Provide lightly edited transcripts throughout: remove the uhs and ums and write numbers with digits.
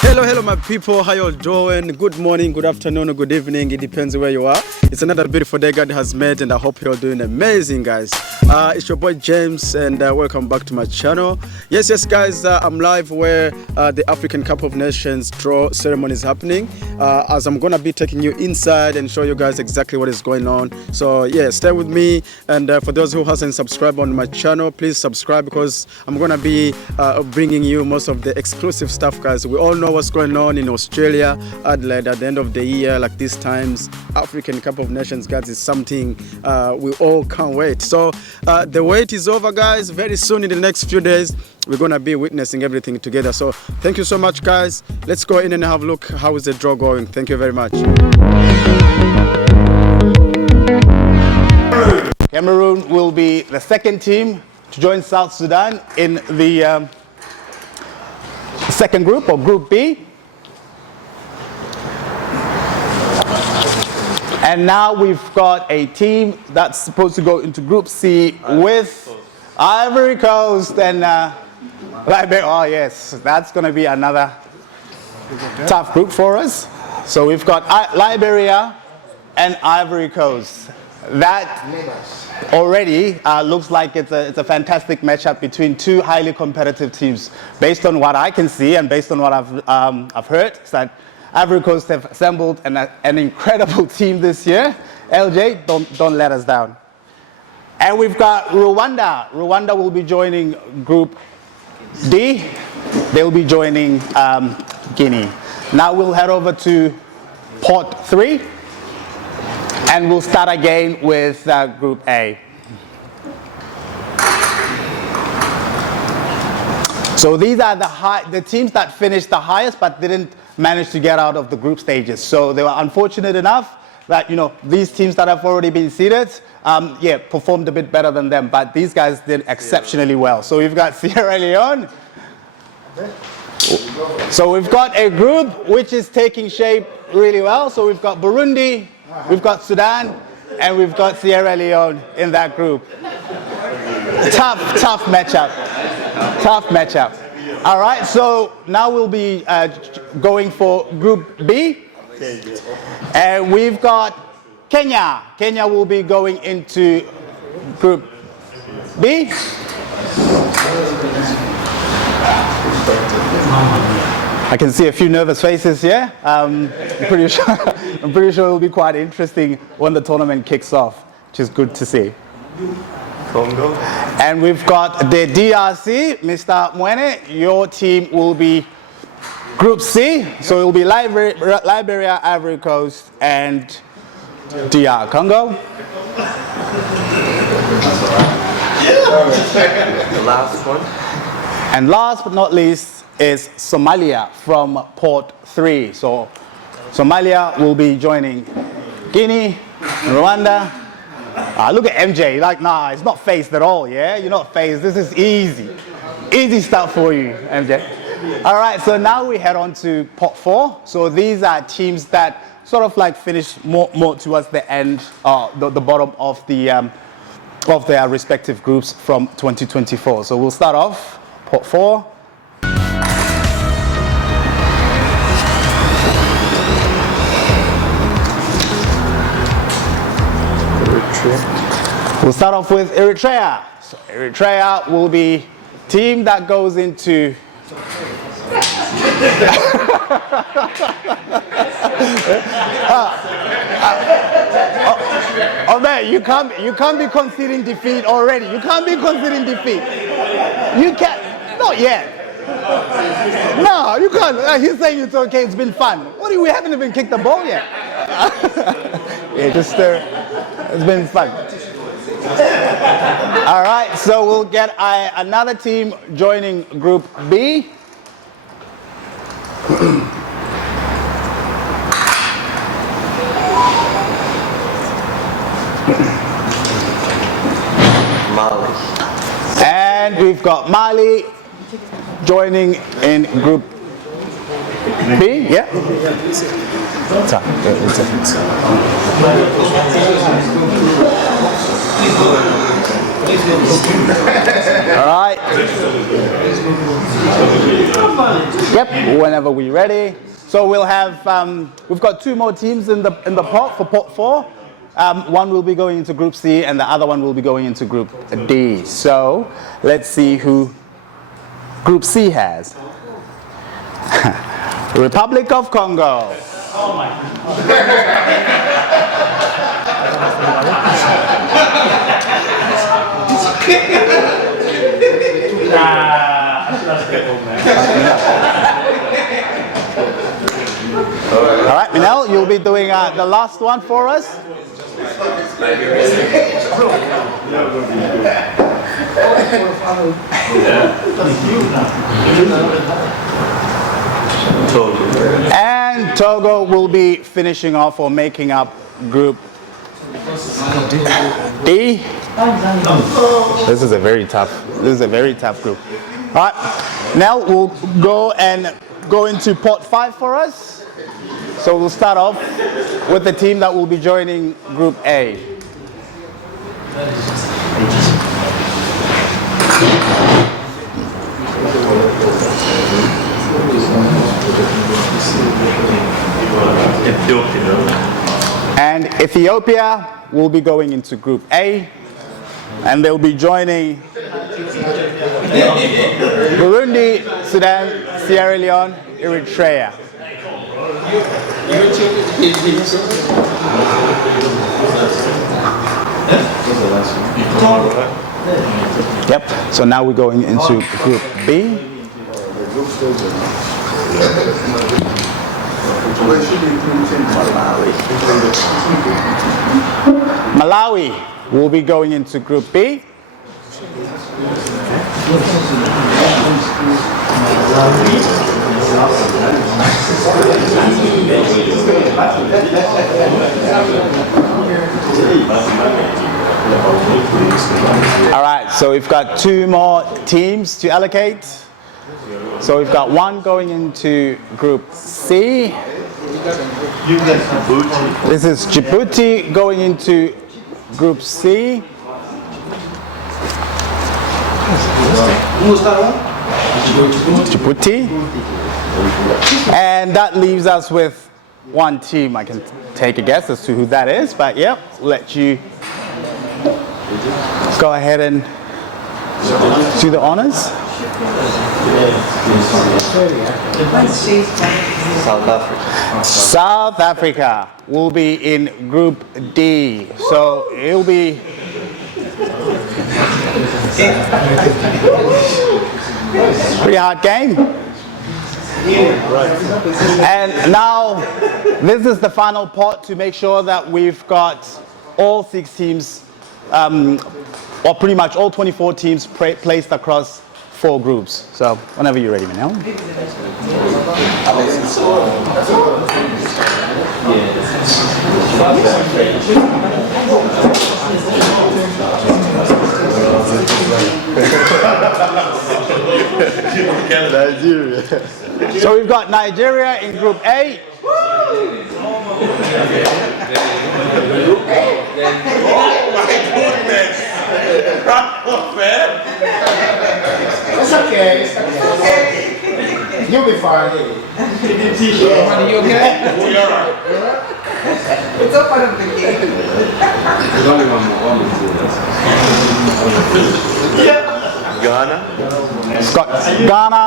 Hello my people, how you all doing? Good morning, good afternoon, or good evening, it depends where you are. It's another beautiful day God has made and I hope you're doing amazing, guys. It's your boy James and welcome back to my channel. Yes guys, I'm live where the African Cup of Nations draw ceremony is happening, as I'm gonna be taking you inside and show you guys exactly what is going on. So yeah, stay with me, and for those who hasn't subscribed on my channel, please subscribe because I'm gonna be bringing you most of the exclusive stuff, guys. We all know what's going on in Australia, Adelaide at the end of the year, like these times. African Cup of Nations, guys, is something we all can't wait. So the wait is over, guys. Very soon in the next few days we're gonna be witnessing everything together. So thank you so much, guys. Let's go in and have a look. How is the draw going? Thank you very much. Cameroon will be the second team to join South Sudan in the second group, or Group B. And now we've got a team that's supposed to go into Group C with Ivory Coast and Liberia. Oh yes, that's going to be another tough group for us. So we've got Liberia and Ivory Coast. That already looks like it's a fantastic matchup between two highly competitive teams. Based on what I can see and based on what I've heard, is that Ivory Coast have assembled an incredible team this year. LJ, don't let us down. And we've got Rwanda. Rwanda will be joining Group D. They'll be joining Guinea. Now we'll head over to Port 3. And we'll start again with Group A. So these are the teams that finished the highest but didn't manage to get out of the group stages. So they were unfortunate enough that, you know, these teams that have already been seeded, performed a bit better than them. But these guys did exceptionally well. So we've got Sierra Leone. So we've got a group which is taking shape really well. So we've got Burundi, we've got Sudan, and we've got Sierra Leone in that group. Tough matchup. Tough matchup. All right, so now we'll be going for Group B. And we've got Kenya. Kenya will be going into Group B. I can see a few nervous faces here. I'm pretty sure it'll be quite interesting when the tournament kicks off, which is good to see. Congo. And we've got the DRC, Mr. Mwene. Your team will be Group C, so it will be Liberia, Ivory Coast, and DR Congo. The last one. And last but not least is Somalia from Port 3. So Somalia will be joining Guinea, Rwanda. Look at MJ, like, nah, it's not phased at all, yeah? You're not phased, this is easy. Easy stuff for you, MJ. All right, so now we head on to Pot 4. So these are teams that sort of like finish more towards the end, the bottom of their respective groups from 2024. So we'll start off Pot 4. We'll start off with Eritrea. So Eritrea will be team that goes into oh man, you can't be conceding defeat already. You can't be conceding defeat. You can't, not yet. No, you can't. He's saying it's okay, it's been fun. What do we haven't even kicked the ball yet? Yeah, just it's been fun. All right, so we'll get another team joining Group B. Mali. And we've got Mali joining in Group B, yeah? All right. Yep, whenever we're ready. So we'll have, we've got two more teams in the pot for pot 4. One will be going into Group C and the other one will be going into Group D. So let's see who Group C has. Republic of Congo. Oh my. All right, Minel, you'll be doing the last one for us. And Togo will be finishing off or making up Group D. This is a very tough group. All right, now we'll go into pot 5 for us. So we'll start off with the team that will be joining Group A. And Ethiopia will be going into Group A, and they'll be joining Burundi, Sudan, Sierra Leone, Eritrea. Yep, so now we're going into Group B. Malawi will be going into Group B. All right, so we've got 2 more teams to allocate. So we've got one going into Group C. This is Djibouti going into Group C. Djibouti. And that leaves us with one team. I can take a guess as to who that is, but yep, we'll let you go ahead and do the honors. South Africa. South Africa will be in Group D. So it'll be pretty hard game. And now this is the final pot to make sure that we've got all 6 teams, or pretty much all 24 teams placed across 4 groups. So whenever you're ready, Manel. Nigeria. So we've got Nigeria in Group A. It's okay. You'll be fine. You okay? We are. It's all part of the game. Ghana. It's got Ghana,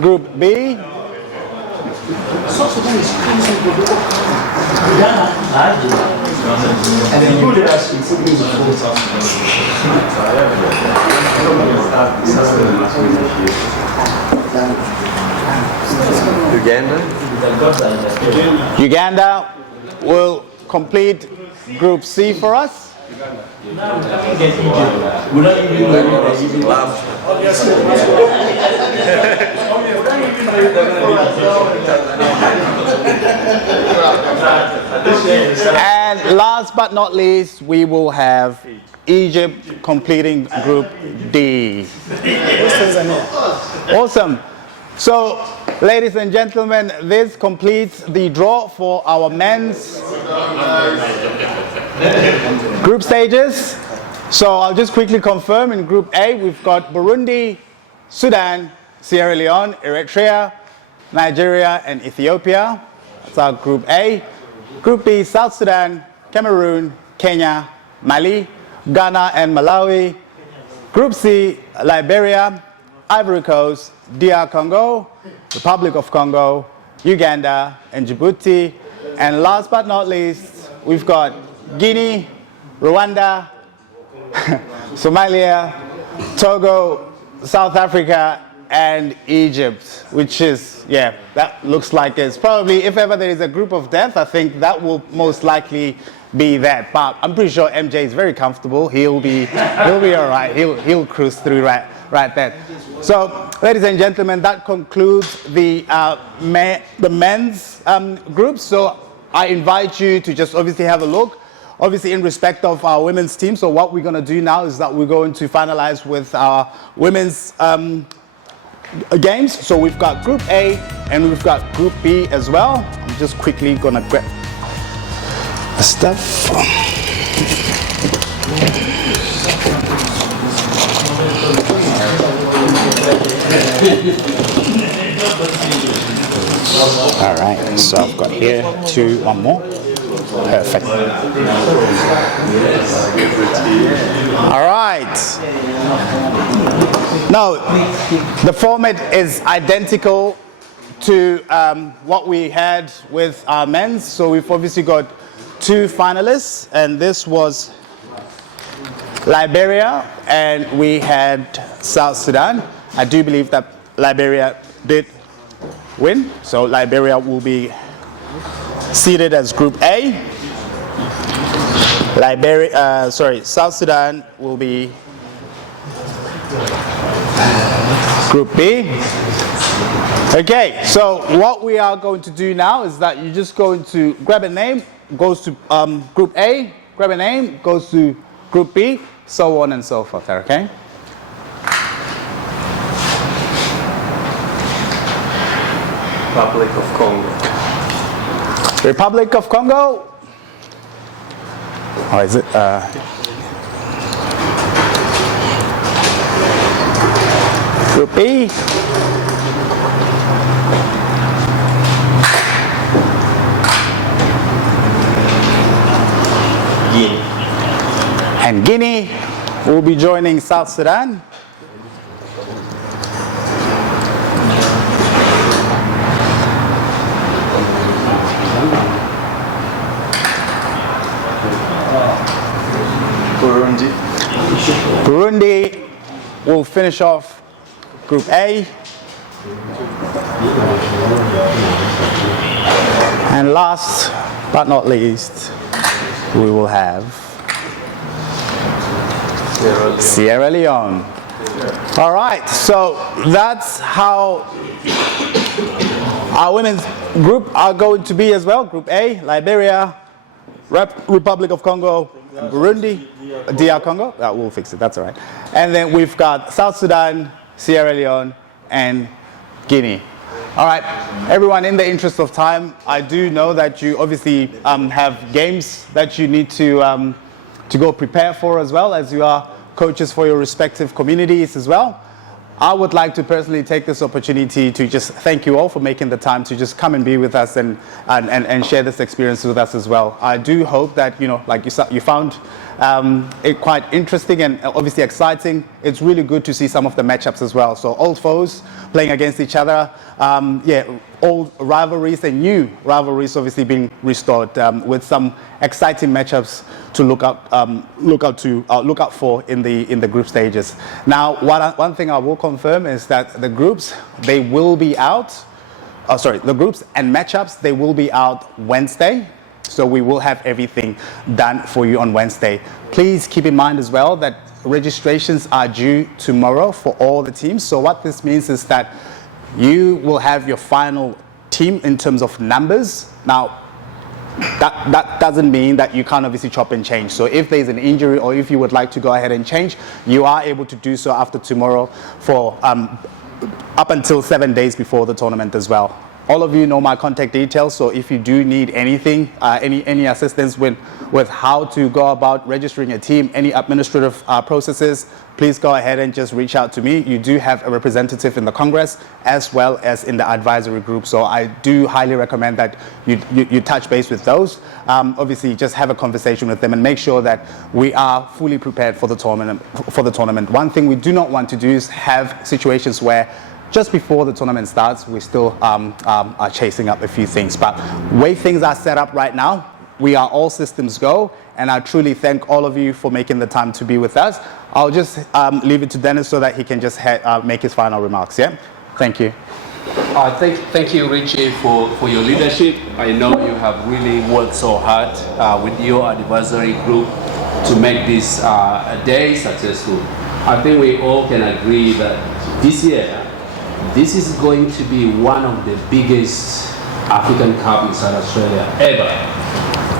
Group B. And then you Uganda will complete Group C for us. And last but not least, we will have Egypt completing Group D. Awesome. So, ladies and gentlemen, this completes the draw for our men's group stages. So I'll just quickly confirm in Group A, we've got Burundi, Sudan, Sierra Leone, Eritrea, Nigeria, and Ethiopia. That's our Group A. Group B, South Sudan, Cameroon, Kenya, Mali, Ghana, and Malawi. Group C, Liberia, Ivory Coast, DR Congo, Republic of Congo, Uganda, and Djibouti. And last but not least, we've got Guinea, Rwanda, Somalia, Togo, South Africa, and Egypt, which is, yeah, that looks like it's probably, if ever there is a group of death, I think that will most likely be that. But I'm pretty sure MJ is very comfortable. He'll be all right. He'll cruise through right there. So, ladies and gentlemen, that concludes the men's group. So I invite you to just obviously have a look. Obviously, in respect of our women's team, so what we're going to do now is that we're going to finalize with our women's games. So we've got Group A and we've got Group B as well. I'm just quickly going to grab the stuff. All right, so I've got here one more. Perfect. All right. Now, the format is identical to what we had with our men's. So we've obviously got 2 finalists, and this was Liberia, and we had South Sudan. I do believe that Liberia did win, so Liberia will be seated as Group A. South Sudan will be Group B. Okay, so what we are going to do now is that you're just going to grab a name, goes to Group A, grab a name, goes to Group B, so on and so forth, okay? Republic of Congo. Republic of Congo. Or is it? Group B. Guinea. And Guinea will be joining South Sudan. Burundi will finish off Group A. And last but not least, we will have Sierra Leone. All right, so that's how our women's group are going to be as well. Group A, Liberia, Republic of Congo, Burundi, DR Congo, we'll fix it, that's all right. And then we've got South Sudan, Sierra Leone, and Guinea. All right, everyone, in the interest of time, I do know that you obviously have games that you need to go prepare for, as well as you are coaches for your respective communities as well. I would like to personally take this opportunity to just thank you all for making the time to just come and be with us and share this experience with us as well. I do hope that, like you found it quite interesting and obviously exciting. It's really good to see some of the matchups as well. So old foes playing against each other, old rivalries and new rivalries obviously being restored with some exciting matchups to look out for in the group stages. Now, one thing I will confirm is that the groups, they will be out. The groups and matchups, they will be out Wednesday. So we will have everything done for you on Wednesday. Please keep in mind as well that registrations are due tomorrow for all the teams. So what this means is that you will have your final team in terms of numbers. Now, that doesn't mean that you can't obviously chop and change. So if there's an injury or if you would like to go ahead and change, you are able to do so after tomorrow for up until 7 days before the tournament as well. All of you know my contact details, so if you do need anything, any assistance with how to go about registering a team, any administrative processes, please go ahead and just reach out to me. You do have a representative in the Congress as well as in the advisory group, so I do highly recommend that you touch base with those. Obviously, just have a conversation with them and make sure that we are fully prepared for the tournament. One thing we do not want to do is have situations where just before the tournament starts, we still are chasing up a few things. But the way things are set up right now, we are all systems go, and I truly thank all of you for making the time to be with us. I'll just leave it to Dennis so that he can just make his final remarks. Yeah, thank you. Thank you, Richie, for your leadership. I know you have really worked so hard with your advisory group to make this day successful. I think we all can agree that this year, this is going to be one of the biggest African Cup in South Australia ever.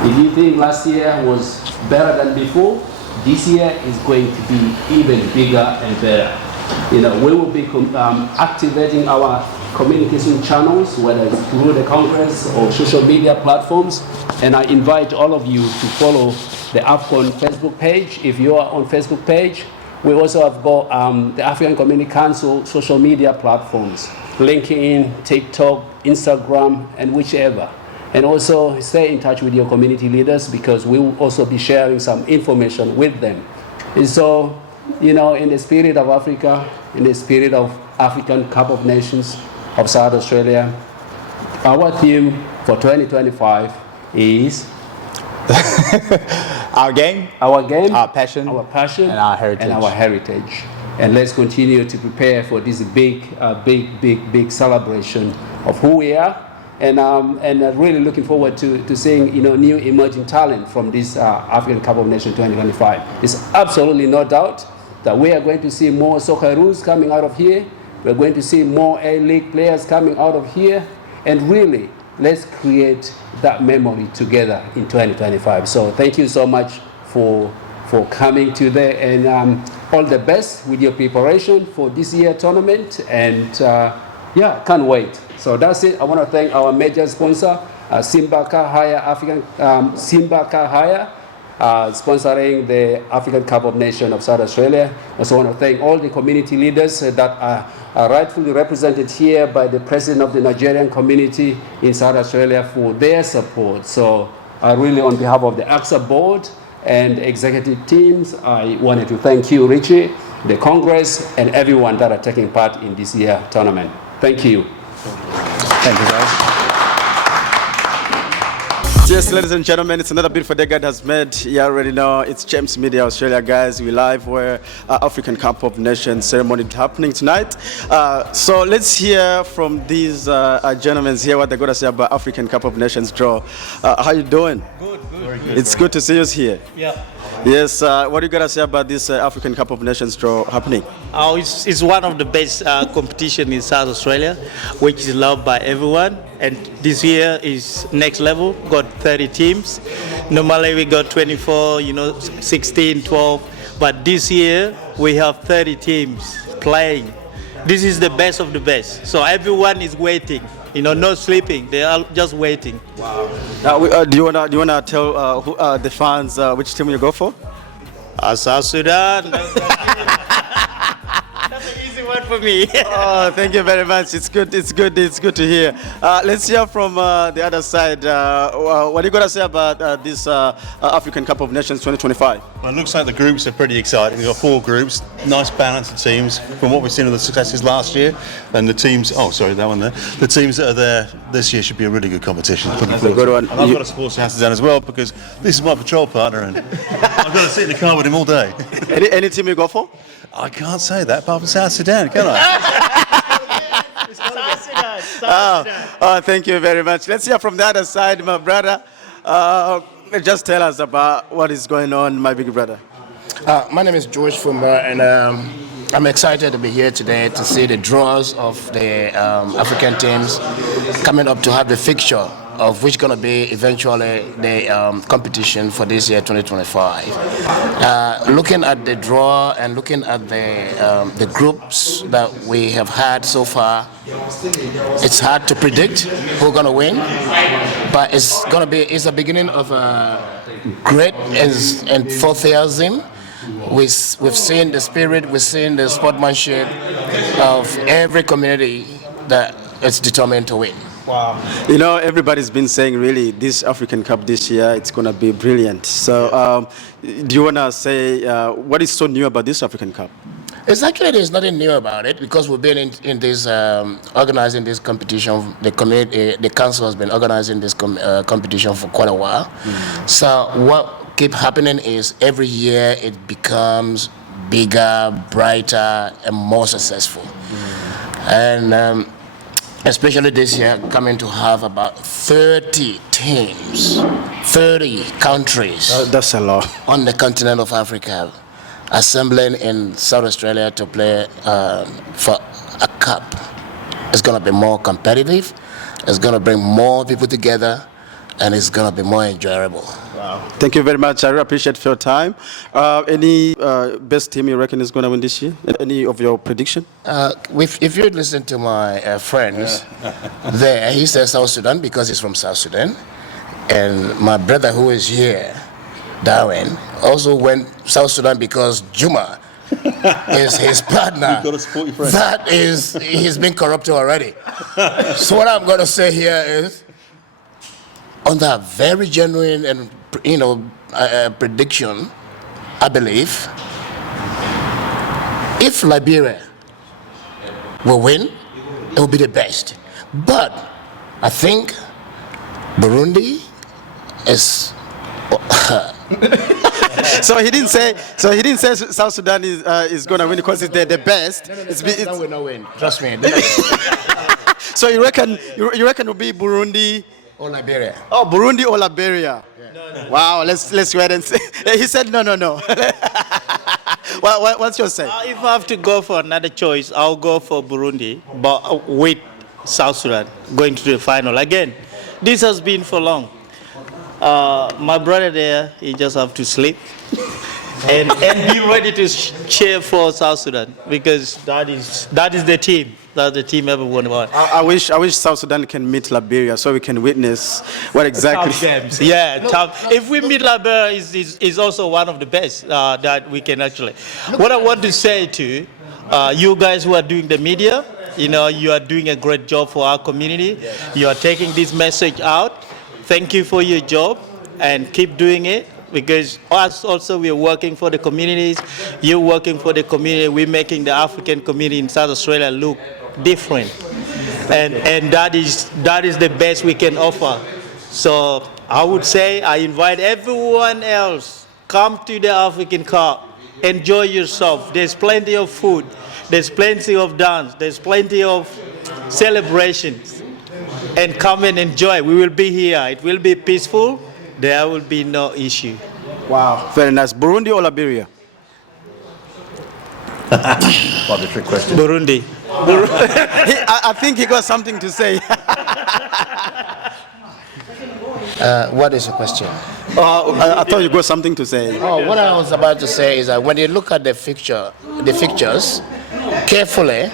If you think last year was better than before, this year is going to be even bigger and better. You know, we will be activating our communication channels, whether it's through the Congress or social media platforms, and I invite all of you to follow the AFCON Facebook page. If you are on Facebook page, we also have got the African Community Council social media platforms, LinkedIn, TikTok, Instagram, and whichever. And also stay in touch with your community leaders, because we will also be sharing some information with them. And so, you know, in the spirit of Africa, in the spirit of African Cup of Nations of South Australia, our theme for 2025 is our game, our passion, and our heritage. And let's continue to prepare for this big celebration of who we are. And really looking forward to seeing, you know, new emerging talent from this African Cup of Nations 2025. There's absolutely no doubt that we are going to see more Socceroos coming out of here. We're going to see more A-League players coming out of here. And really, let's create that memory together in 2025. So thank you so much for coming today, and all the best with your preparation for this year tournament. And yeah, can't wait. So that's it. I want to thank our major sponsor, Simba Car Hire, Simba Car Hire, sponsoring the African Cup of Nations of South Australia. Also want to thank all the community leaders that are rightfully represented here by the president of the Nigerian community in South Australia for their support. So really, on behalf of the AXA board and executive teams, I wanted to thank you, Richie, the Congress, and everyone that are taking part in this year tournament. Thank you. Thank you, guys. Yes, ladies and gentlemen, it's another beautiful day God has made. You already know it's James Media Australia, guys. We live where African Cup of Nations ceremony is happening tonight. So let's hear from these gentlemen here what they're going to say about African Cup of Nations draw. How you doing? Good. Very good. It's good to see you here. Yeah. Yes, what are you going to say about this African Cup of Nations draw happening? It's one of the best competition in South Australia, which is loved by everyone. And this year is next level. Got 30 teams. Normally we got 24, 16, 12. But this year we have 30 teams playing. This is the best of the best. So everyone is waiting. No sleeping. They are just waiting. Wow. Now, do you wanna tell the fans which team you go for? South Sudan. That's an easy one for me. Oh, thank you very much. It's good to hear. Let's hear from the other side. What are you gonna say about this African Cup of Nations 2025? Well, it looks like the groups are pretty exciting. We've got 4 groups, nice balance of teams from what we've seen of the successes last year. And the teams, the teams that are there this year should be a really good competition. That's a good one. And I've got a sports hat down as well, because this is my patrol partner and I've got to sit in the car with him all day. Any team you go for? I can't say that apart from South Sudan, can I? South Sudan. Thank you very much. Let's hear from the other side, my brother. Just tell us about what is going on, my big brother. My name is George Fumba, and I'm excited to be here today to see the draws of the African teams coming up to have the fixture of which going to be eventually the competition for this year 2025. Looking at the draw and looking at the groups that we have had so far, it's hard to predict who's going to win, but it's a beginning of a great enthusiasm. We've seen the spirit, we've seen the sportsmanship of every community that is determined to win. Wow. You know, everybody's been saying really this African Cup this year, it's going to be brilliant. So do you want to say what is so new about this African Cup? There's nothing new about it because we've been in this organizing this competition. The council has been organizing this competition for quite a while. So what keep happening is every year it becomes bigger, brighter, and more successful. And especially this year, coming to have about 30 teams, 30 countries. That's a lot. On the continent of Africa, assembling in South Australia to play for a cup. It's going to be more competitive, it's going to bring more people together, and it's going to be more enjoyable. Wow. Thank you very much. I really appreciate your time. Any best team you reckon is going to win this year? Any of your prediction? If you listen to my friends there, he says South Sudan because he's from South Sudan. And my brother who is here, Darwin, also went South Sudan because Juma is his partner. You've got to support your friend. That is, he's been corrupted already. So what I'm going to say here is, on that very genuine and prediction, I believe, if Liberia will win, it will be the best. But I think Burundi is. So he didn't say South Sudan is going to win because it's the best. Sudan will not win. Trust me. So you reckon it will be Burundi or Liberia? Oh, Burundi or Liberia? Yeah. No. Wow. Let's wait and see. He said no. What's your say? If I have to go for another choice, I'll go for Burundi, but with South Sudan going to the final again. This has been for long. My brother there, he just have to sleep and be ready to cheer for South Sudan because that is the team. That's the team everyone wants. I wish South Sudan can meet Liberia so we can witness what exactly. Tough games. Yeah, tough. If we meet Liberia, is also one of the best that we can actually. What I want to say to you guys who are doing the media, you are doing a great job for our community. You are taking this message out. Thank you for your job and keep doing it because us also we are working for the communities. You're working for the community. We're making the African community in South Australia look different, and that is the best we can offer. So I would say I invite everyone else, come to the African Cup, enjoy yourself. There's plenty of food, there's plenty of dance, there's plenty of celebrations, and come and enjoy. We will be here. It will be peaceful. There will be no issue. Wow, very nice. Burundi or Liberia? Quite a trick question. Burundi. I think he got something to say. What is the question? I thought you got something to say. Oh, what I was about to say is that when you look at the fixtures carefully,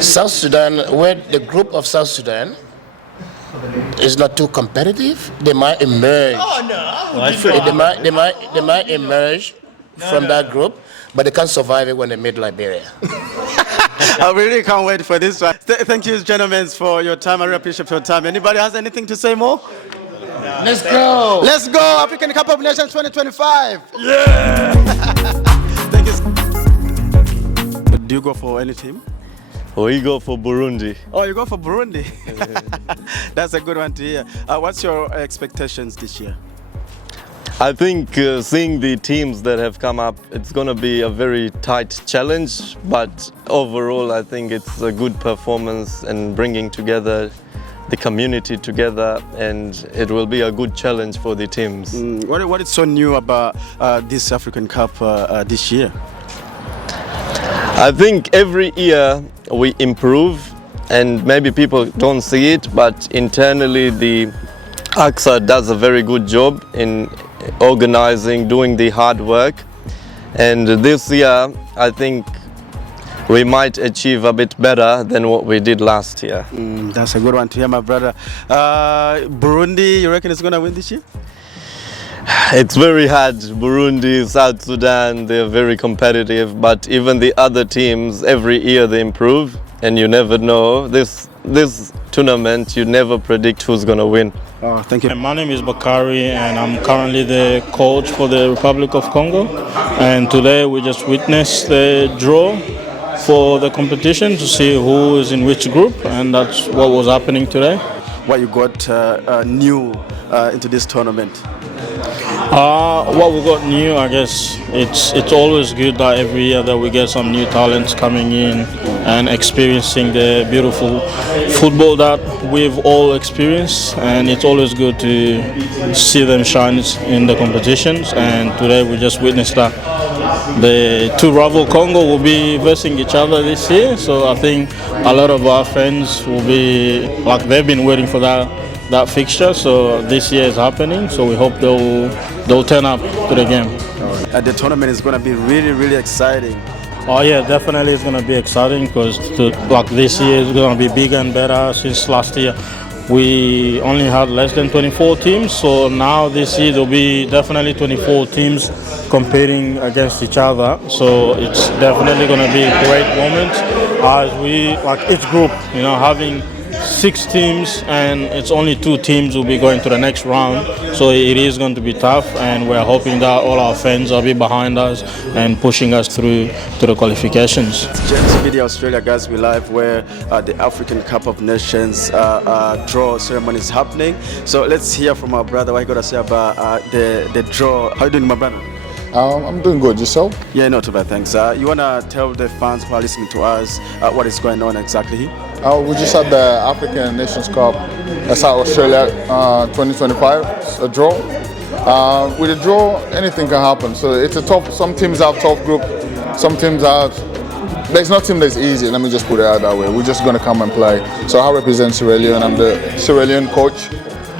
South Sudan, where the group of South Sudan is not too competitive, they might emerge. Oh no! They might emerge from that group, but they can't survive it when they meet Liberia. I really can't wait for this one. Thank you, gentlemen, for your time. I really appreciate your time. Anybody has anything to say more? Let's go! Let's go! African Cup of Nations 2025! Yeah! Thank you. Do you go for any team? We go for Burundi. Oh, you go for Burundi? That's a good one to hear. What's your expectations this year? I think seeing the teams that have come up, it's going to be a very tight challenge, but overall I think it's a good performance and bringing together the community together, and it will be a good challenge for the teams. What is so new about this African Cup this year? I think every year we improve, and maybe people don't see it, but internally the AXA does a very good job in organizing, doing the hard work. And this year, I think we might achieve a bit better than what we did last year. That's a good one to hear, my brother. Burundi, you reckon it's going to win this year? It's very hard. Burundi, South Sudan, they're very competitive, but even the other teams, every year they improve, and you never know. This tournament, you never predict who's going to win. Oh, thank you. My name is Bakari, and I'm currently the coach for the Republic of Congo. And today we just witnessed the draw for the competition to see who is in which group, and that's what was happening today. What you got new into this tournament? What we got new, I guess, it's always good that every year that we get some new talents coming in and experiencing the beautiful football that we've all experienced, and it's always good to see them shine in the competitions. And today we just witnessed that the two rival Congo will be versing each other this year, so I think a lot of our fans will be like they've been waiting for that fixture, so this year is happening, so we hope they'll turn up to the game. The tournament is going to be really exciting. Oh yeah, definitely it's going to be exciting because like this year is going to be bigger and better. Since last year we only had less than 24 teams, so now this year there'll be definitely 24 teams competing against each other, so it's definitely going to be a great moment as we, like each group, having 6 teams, and it's only 2 teams will be going to the next round, so it is going to be tough, and we're hoping that all our fans will be behind us and pushing us through to the qualifications. James Media Australia, guys, we live where the African Cup of Nations draw ceremony is happening. So let's hear from our brother what he got to say about the draw. How are you doing, my brother? I'm doing good. Yourself? Yeah, not too bad, thanks. You want to tell the fans who are listening to us what is going on exactly here? We just had the African Nations Cup South Australia 2025, a draw. With a draw, anything can happen. So it's a tough. Some teams have tough group. Some teams have. There's no team that's easy. Let me just put it out that way. We're just going to come and play. So I represent Sierra Leone. I'm the Sierra Leone coach.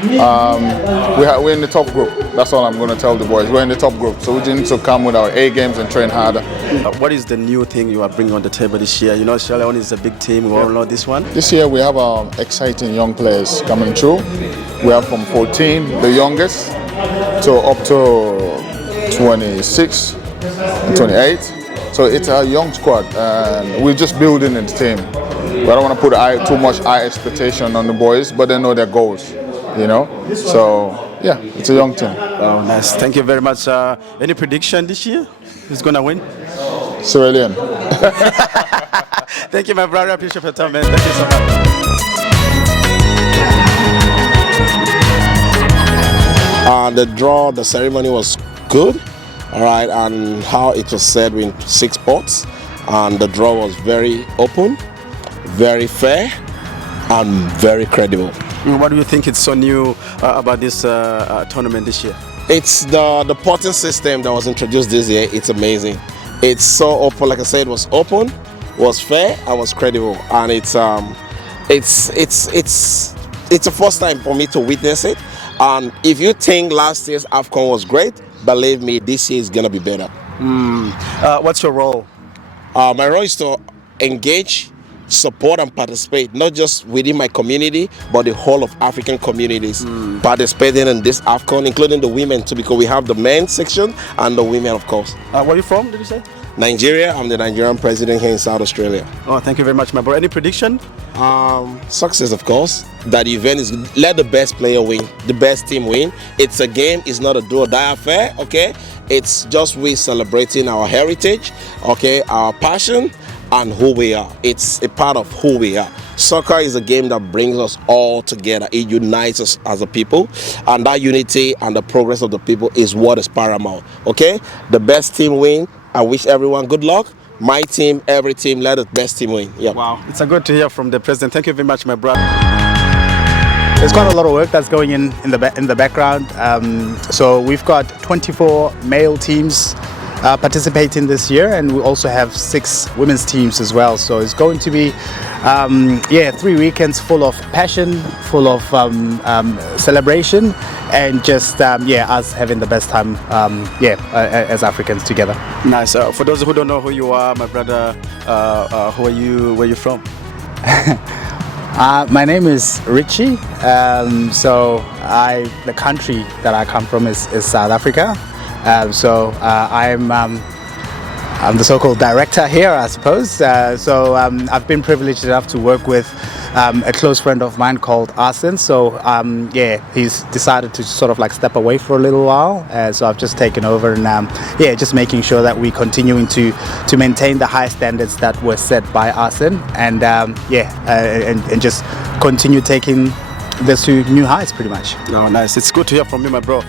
We're in the top group. That's all I'm going to tell the boys. We're in the top group, so we need to come with our A games and train harder. What is the new thing you are bringing on the table this year? Sierra Leone is a big team. We all know this one. This year we have exciting young players coming through. We have from 14, the youngest, to up to 26 and 28. So it's a young squad, and we're just building the team. We don't want to put too much high expectation on the boys, but they know their goals. So yeah, it's a young team. Oh, nice. Thank you very much. Any prediction this year? Who's gonna win? Sierra Leone. Thank you, my brother. I appreciate your time, man. Thank you so much. The draw, the ceremony was good, all right, and how it was said in 6 spots, and the draw was very open, very fair, and very credible. What do you think is so new about this tournament this year? It's the potting system that was introduced this year. It's amazing. It's so open, like I said, it was open, was fair, and was credible, and it's a first time for me to witness it. And if you think last year's AFCON was great, believe me, this year is gonna be better. What's your role? My role is to engage, support and participate, not just within my community, but the whole of African communities participating in this AFCON, including the women too, because we have the men's section and the women, of course. Where are you from, did you say? Nigeria. I'm the Nigerian president here in South Australia. Oh, thank you very much, my bro. Any prediction? Success, of course. That event is let the best player win, the best team win. It's a game, it's not a do or die affair, okay? It's just we celebrating our heritage, okay, our passion, and who we are. It's a part of who we are. Soccer is a game that brings us all together. It unites us as a people, and that unity and the progress of the people is what is paramount. Okay, the best team win. I wish everyone good luck. My team, every team, let the best team win. Yeah. Wow, it's a good to hear from the president. Thank you very much, my brother. There's quite a lot of work that's going in the background. So we've got 24 male teams participating this year, and we also have 6 women's teams as well. So it's going to be 3 weekends full of passion, full of celebration, and just us having the best time as Africans together. Nice. For those who don't know who you are, my brother, who are you? Where are you from? My name is Richie. The country that I come from is South Africa. I'm the so-called director here, I suppose. I've been privileged enough to work with a close friend of mine called Arsene. He's decided to sort of like step away for a little while. So I've just taken over and just making sure that we're continuing to maintain the high standards that were set by Arsene, and just continue taking this to new heights, pretty much. Oh, nice. It's good to hear from you, my bro.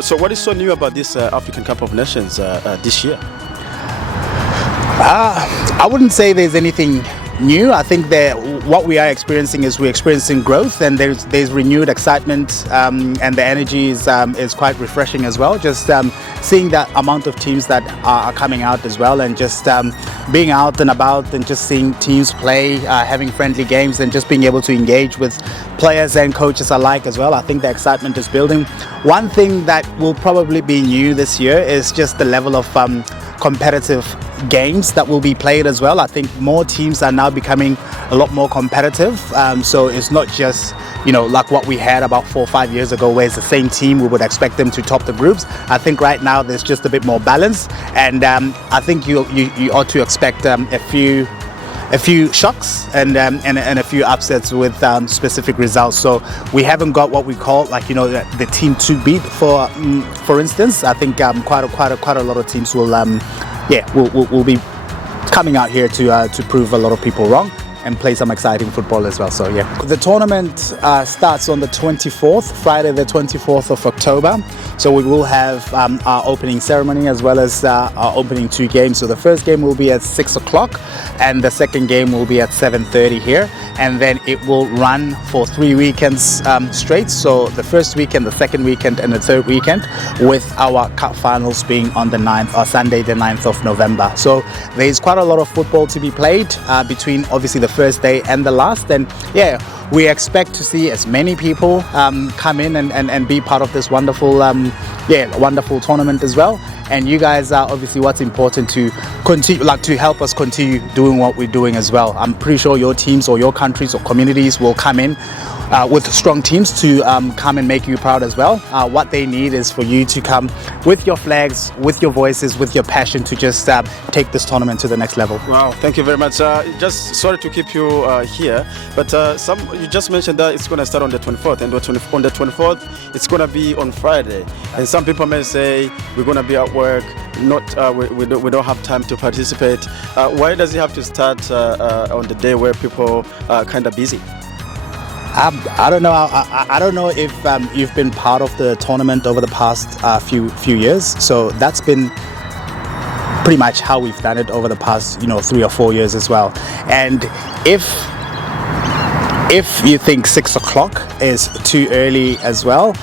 So what is so new about this African Cup of Nations this year? I wouldn't say there's anything new. I think that what we are experiencing is we're experiencing growth, and there's renewed excitement, and the energy is quite refreshing as well. Just seeing that amount of teams that are coming out as well, and just being out and about and just seeing teams play, having friendly games, and just being able to engage with players and coaches alike as well. I think the excitement is building. One thing that will probably be new this year is just the level of competitive games that will be played as well. I think more teams are now becoming a lot more competitive, so it's not just like what we had about 4 or 5 years ago, where it's the same team, we would expect them to top the groups. I think right now there's just a bit more balance, and I think you ought to expect a few shocks and a few upsets with specific results. So we haven't got what we call the team to beat for instance. I think quite a lot of teams will be coming out here to prove a lot of people wrong and play some exciting football as well. So the tournament starts on the 24th, Friday the 24th of October. So we will have our opening ceremony as well as our opening 2 games. So the first game will be at 6 o'clock and the second game will be at 7:30 here, and then it will run for 3 weekends straight. So the first weekend, the second weekend, and the third weekend, with our cup finals being on the 9th, or Sunday the 9th of November. So there's quite a lot of football to be played between obviously the first day and the last, and we expect to see as many people come in and be part of this wonderful wonderful tournament as well. And you guys are obviously what's important to continue, to help us continue doing what we're doing as well. I'm pretty sure your teams or your countries or communities will come in with strong teams to come and make you proud as well. What they need is for you to come with your flags, with your voices, with your passion to just take this tournament to the next level. Wow, thank you very much. Just sorry to keep you here, but you just mentioned that it's going to start on the 24th, and on the 24th it's going to be on Friday. And some people may say we're going to be at work, we don't have time to participate. Why does it have to start on the day where people are kind of busy? I don't know. I don't know if you've been part of the tournament over the past few years. So that's been pretty much how we've done it over the past 3 or 4 years as well. And if you think 6 o'clock is too early as well,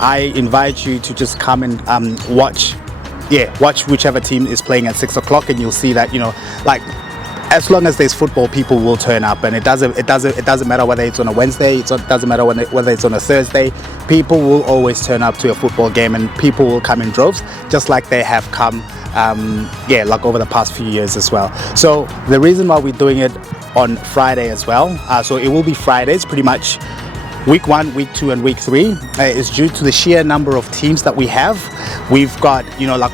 I invite you to just come and watch whichever team is playing at 6 o'clock, and you'll see that as long as there's football, people will turn up, and it doesn't matter whether it's on a Wednesday, it doesn't matter whether it's on a Thursday. People will always turn up to a football game, and people will come in droves, just like they have come over the past few years as well. So the reason why we're doing it on Friday as well, so it will be Fridays pretty much. Week 1, Week 2, and Week 3 is due to the sheer number of teams that we have. We've got,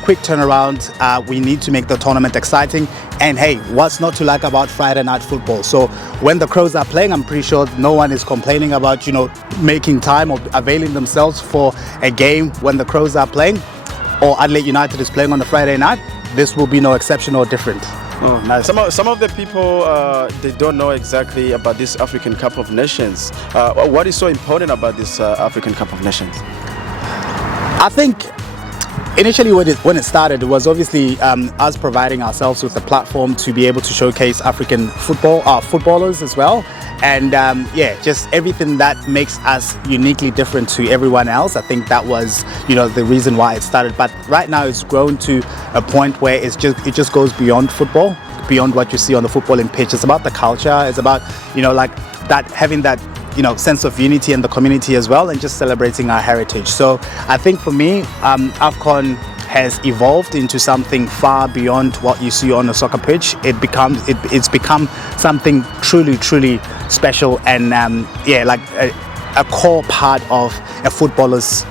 quick turnaround. We need to make the tournament exciting. And hey, what's not to like about Friday night football? So when the Crows are playing, I'm pretty sure no one is complaining about, making time or availing themselves for a game when the Crows are playing, or Adelaide United is playing on a Friday night. This will be no exception or different. Oh, nice. Some of the people they don't know exactly about this African Cup of Nations. What is so important about this African Cup of Nations? I think initially when it started, it was obviously us providing ourselves with a platform to be able to showcase African football, our footballers as well. And yeah, just everything that makes us uniquely different to everyone else. I think that was, you know, the reason why it started. But right now it's grown to a point where it just goes beyond football, beyond what you see on the footballing pitch. It's about the culture. It's about, you know, like that, having that, you know, sense of unity in the community as well, and just celebrating our heritage. So I think for me, AFCON has evolved into something far beyond what you see on the soccer pitch. It's become something truly special, and yeah, like a core part of a footballer's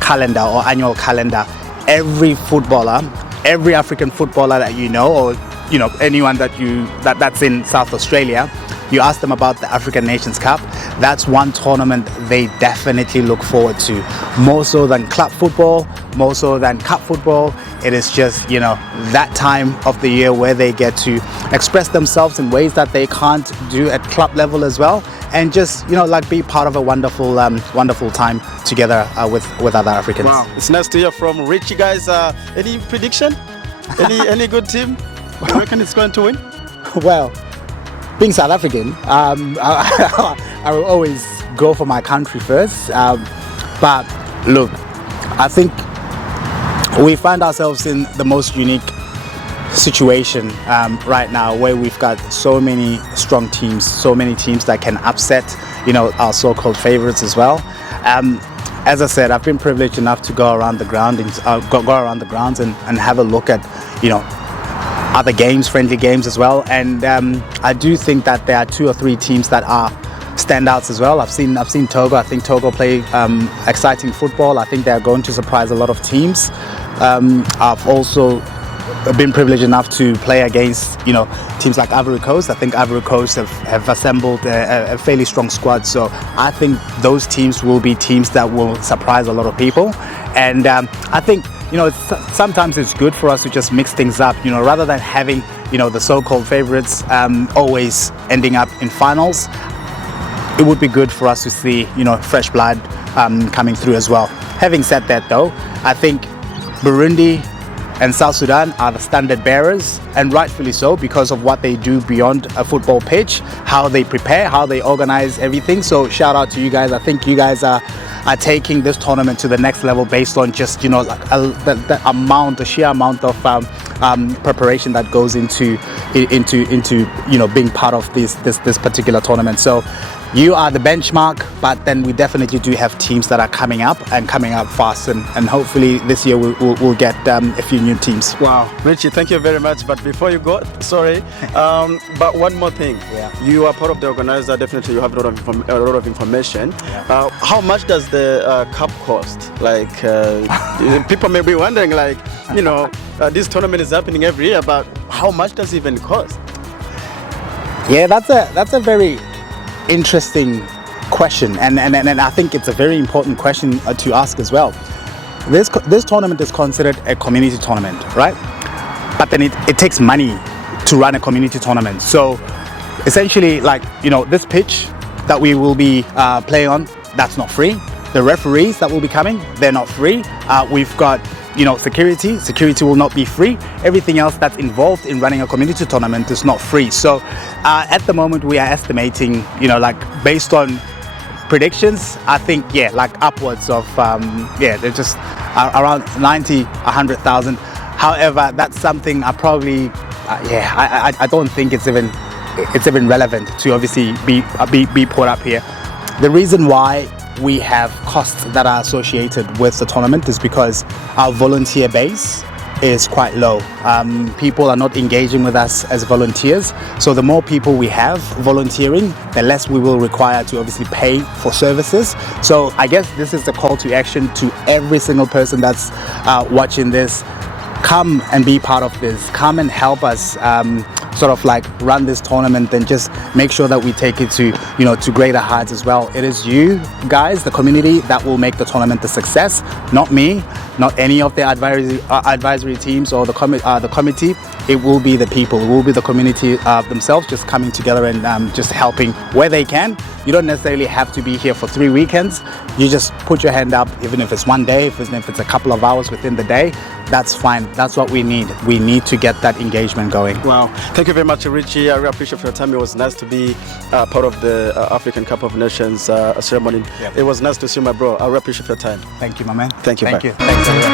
calendar or annual calendar. Every footballer, every African footballer that you know, or you know, anyone that's in South Australia, you ask them about the African Nations Cup, that's one tournament they definitely look forward to. More so than club football, more so than cup football. It is just, you know, that time of the year where they get to express themselves in ways that they can't do at club level as well. And just, you know, like be part of a wonderful time together with other Africans. Wow, it's nice to hear from Richie, guys. Any prediction? Any good team? You reckon it's going to win? Well, being South African, I will always go for my country first. But look, I think we find ourselves in the most unique situation right now, where we've got so many strong teams, so many teams that can upset, you know, our so-called favorites as well. As I said, I've been privileged enough to go around the ground and go around the grounds and have a look at, you know, other games, friendly games as well. And I do think that there are 2 or 3 teams that are standouts as well. I've seen Togo. I think Togo play exciting football. I think they are going to surprise a lot of teams. I've also been privileged enough to play against, you know, teams like Ivory Coast. I think Ivory Coast have assembled a fairly strong squad. So I think those teams will be teams that will surprise a lot of people. And I think, you know, sometimes it's good for us to just mix things up, you know, rather than having, you know, the so-called favorites always ending up in finals. It would be good for us to see, you know, fresh blood coming through as well. Having said that though, I think Burundi and South Sudan are the standard bearers, and rightfully so, because of what they do beyond a football pitch, how they prepare, how they organize everything. So shout out to you guys. I think you guys are taking this tournament to the next level based on just, you know, like the sheer amount of preparation that goes into you know, being part of this particular tournament. So you are the benchmark, but then we definitely do have teams that are coming up fast, and hopefully this year we'll get a few new teams. Wow, Richie, thank you very much. But before you go, sorry, but one more thing. Yeah. You are part of the organizer. Definitely, you have a lot of information. Yeah. How much does the cup cost? Like, people may be wondering, like, you know, this tournament is happening every year, but how much does it even cost? Yeah, that's a very interesting question, and I think it's a very important question to ask as well. This tournament is considered a community tournament, right? But then it takes money to run a community tournament. So essentially, like, you know, this pitch that we will be playing on, that's not free. The referees that will be coming, they're not free. We've got, you know, security will not be free. Everything else that's involved in running a community tournament is not free. So at the moment we are estimating, you know, like based on predictions, I think, yeah, like upwards of they're just around 90, 100,000. However, that's something I probably I don't think it's even relevant to obviously be put up here. The reason why we have costs that are associated with the tournament is because our volunteer base is quite low. People are not engaging with us as volunteers, so the more people we have volunteering, the less we will require to obviously pay for services. So I guess this is the call to action to every single person that's watching this. Come and be part of this. Come and help us sort of like run this tournament and just make sure that we take it to, you know, to greater heights as well. It is you guys, the community, that will make the tournament a success, not me, not any of the advisory teams or the committee. It will be the people, it will be the community themselves just coming together and just helping where they can. You don't necessarily have to be here for 3 weekends. You just put your hand up, even if it's one day, even if it's a couple of hours within the day, that's fine. That's what we need. We need to get that engagement going. Wow. Thank you very much, Richie. I really appreciate your time. It was nice to be part of the African Cup of Nations ceremony. It was nice to see you, my bro. I really appreciate your time. Thank you, my man. Thank you. Thank bye. you. Thanks, everyone.